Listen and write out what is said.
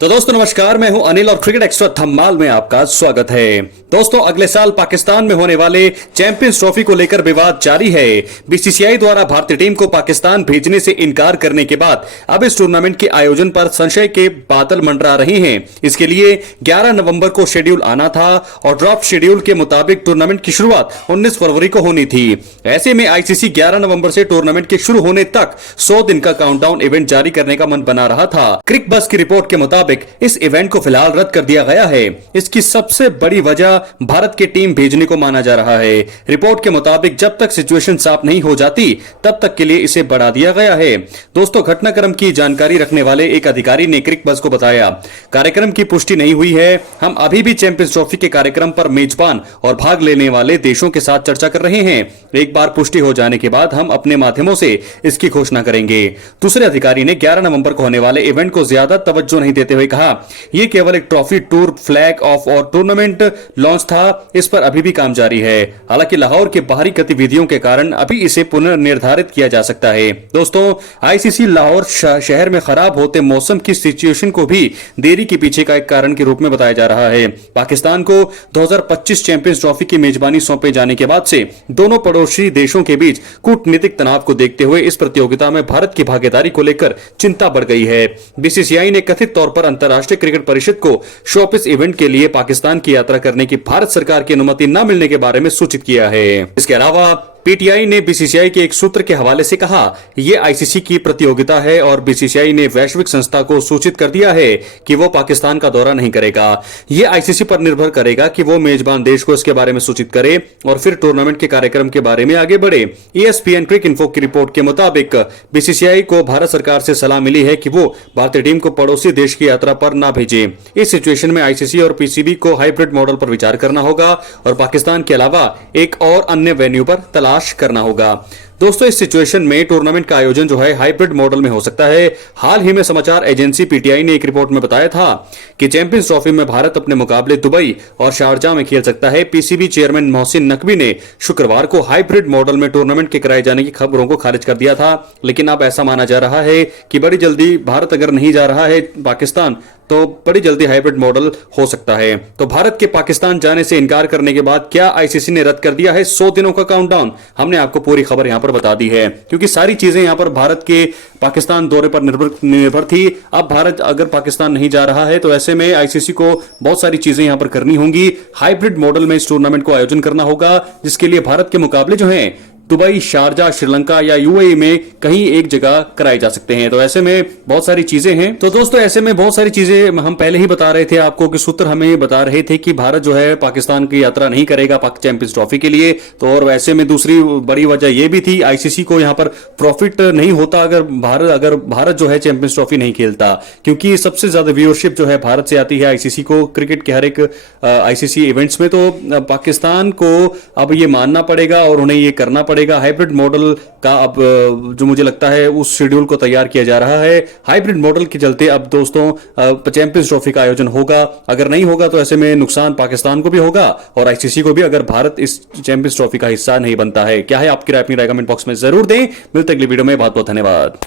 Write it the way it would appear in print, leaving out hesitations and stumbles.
तो दोस्तों नमस्कार, मैं हूं अनिल और क्रिकेट एक्स्ट्रा धमाल में आपका स्वागत है। दोस्तों अगले साल पाकिस्तान में होने वाले चैंपियंस ट्रॉफी को लेकर विवाद जारी है। बीसीसीआई द्वारा भारतीय टीम को पाकिस्तान भेजने से इनकार करने के बाद अब इस टूर्नामेंट के आयोजन पर संशय के बादल मंडरा रहे हैं। इसके लिए 11 नवंबर को शेड्यूल आना था और ड्राफ्ट शेड्यूल के मुताबिक टूर्नामेंट की शुरुआत 19 फरवरी को होनी थी। ऐसे में आईसीसी 11 नवंबर से टूर्नामेंट के शुरू होने तक 100 दिन का काउंटडाउन इवेंट जारी करने का मन बना रहा था। क्रिक बस की रिपोर्ट के मुताबिक इस इवेंट को फिलहाल रद्द कर दिया गया है। इसकी सबसे बड़ी वजह भारत की टीम भेजने को माना जा रहा है। रिपोर्ट के मुताबिक जब तक सिचुएशन साफ नहीं हो जाती तब तक के लिए इसे बढ़ा दिया गया है। दोस्तों घटनाक्रम की जानकारी रखने वाले एक अधिकारी ने क्रिक बस को बताया, कार्यक्रम की पुष्टि नहीं हुई है। हम अभी भी चैंपियंस ट्रॉफी के कार्यक्रम पर मेजबान और भाग लेने वाले देशों के साथ चर्चा कर रहे हैं। एक बार पुष्टि हो जाने के बाद हम अपने माध्यमों से इसकी घोषणा करेंगे। दूसरे अधिकारी ने 11 नवंबर को होने वाले इवेंट को ज्यादा तवज्जो नहीं देते हुए कहा, यह केवल एक ट्रॉफी टूर, फ्लैग ऑफ और टूर्नामेंट लॉन्च था। इस पर अभी भी काम जारी है। हालांकि लाहौर के बाहरी गतिविधियों के कारण अभी इसे पुनर्निर्धारित किया जा सकता है। दोस्तों आईसीसी लाहौर शहर में खराब होते मौसम की सिचुएशन को भी देरी के पीछे का एक कारण के रूप में बताया जा रहा है। पाकिस्तान को 2025 चैंपियंस ट्रॉफी की मेजबानी सौंपे जाने के बाद से दोनों पड़ोसी देशों के बीच कूटनीतिक तनाव को देखते हुए इस प्रतियोगिता में भारत की भागीदारी को लेकर चिंता बढ़ गई है। बीसीसीआई ने कथित तौर पर अंतर्राष्ट्रीय क्रिकेट परिषद को शोपिस इवेंट के लिए पाकिस्तान की यात्रा करने की भारत सरकार की अनुमति न मिलने के बारे में सूचित किया है। इसके अलावा पीटीआई ने बीसीसीआई के एक सूत्र के हवाले से कहा, यह आईसीसी की प्रतियोगिता है और बीसीसीआई ने वैश्विक संस्था को सूचित कर दिया है कि वो पाकिस्तान का दौरा नहीं करेगा। यह आईसीसी पर निर्भर करेगा कि वो मेजबान देश को इसके बारे में सूचित करे और फिर टूर्नामेंट के कार्यक्रम के बारे में आगे बढ़े। ESPN क्रिक इन्फो की रिपोर्ट के मुताबिक बीसीसीआई को भारत सरकार से सलाह मिली है कि वो भारतीय टीम को पड़ोसी देश की यात्रा पर न भेजे। इस सिचुएशन में आईसीसी और पीसीबी को हाइब्रिड मॉडल पर विचार करना होगा और पाकिस्तान के अलावा एक और अन्य वेन्यू पर तलाश करना होगा। दोस्तों इस सिचुएशन में टूर्नामेंट का आयोजन जो है हाइब्रिड मॉडल में हो सकता है। हाल ही में समाचार एजेंसी पीटीआई ने एक रिपोर्ट में बताया था कि चैंपियंस ट्रॉफी में भारत अपने मुकाबले दुबई और शारजाह में खेल सकता है। पीसीबी चेयरमैन मोहसिन नकवी ने शुक्रवार को हाइब्रिड मॉडल में टूर्नामेंट के कराए जाने की खबरों को खारिज कर दिया था, लेकिन अब ऐसा माना जा रहा है कि बड़ी जल्दी भारत अगर नहीं जा रहा है पाकिस्तान तो बड़ी जल्दी हाइब्रिड मॉडल हो सकता है। तो भारत के पाकिस्तान जाने से इनकार करने के बाद क्या आईसीसी ने रद्द कर दिया है 100 दिनों का काउंटडाउन? हमने आपको पूरी खबर यहां पर बता दी है, क्योंकि सारी चीजें यहां पर भारत के पाकिस्तान दौरे पर निर्भर थी। अब भारत अगर पाकिस्तान नहीं जा रहा है तो ऐसे में आईसीसी को बहुत सारी चीजें यहां पर करनी होंगी। हाइब्रिड मॉडल में इस टूर्नामेंट को आयोजन करना होगा, जिसके लिए भारत के मुकाबले जो है दुबई, शारजाह, श्रीलंका या यूएई में कहीं एक जगह कराए जा सकते हैं। तो ऐसे में बहुत सारी चीजें हैं। तो दोस्तों ऐसे में बहुत सारी चीजें हम पहले ही बता रहे थे आपको कि सूत्र हमें बता रहे थे कि भारत जो है पाकिस्तान की यात्रा नहीं करेगा चैंपियंस ट्रॉफी के लिए। तो और वैसे में दूसरी बड़ी वजह यह भी थी, आईसीसी को यहां पर प्रॉफिट नहीं होता अगर भारत जो है चैंपियंस ट्रॉफी नहीं खेलता, क्योंकि सबसे ज्यादा व्यूअरशिप जो है भारत से आती है आईसीसी को क्रिकेट के हर एक आईसीसी इवेंट्स में। तो पाकिस्तान को अब ये मानना पड़ेगा और उन्हें ये करना पड़ेगा। हाइब्रिड मॉडल का अब जो मुझे लगता है उस शेड्यूल को तैयार किया जा रहा है। हाइब्रिड मॉडल के चलते अब दोस्तों चैंपियंस ट्रॉफी का आयोजन होगा। अगर नहीं होगा तो ऐसे में नुकसान पाकिस्तान को भी होगा और आईसीसी को भी, अगर भारत इस चैंपियंस ट्रॉफी का हिस्सा नहीं बनता है। क्या है आपकी राय? अपनी राय कमेंट बॉक्स में जरूर दें। मिलते अगली वीडियो में। बहुत बहुत धन्यवाद।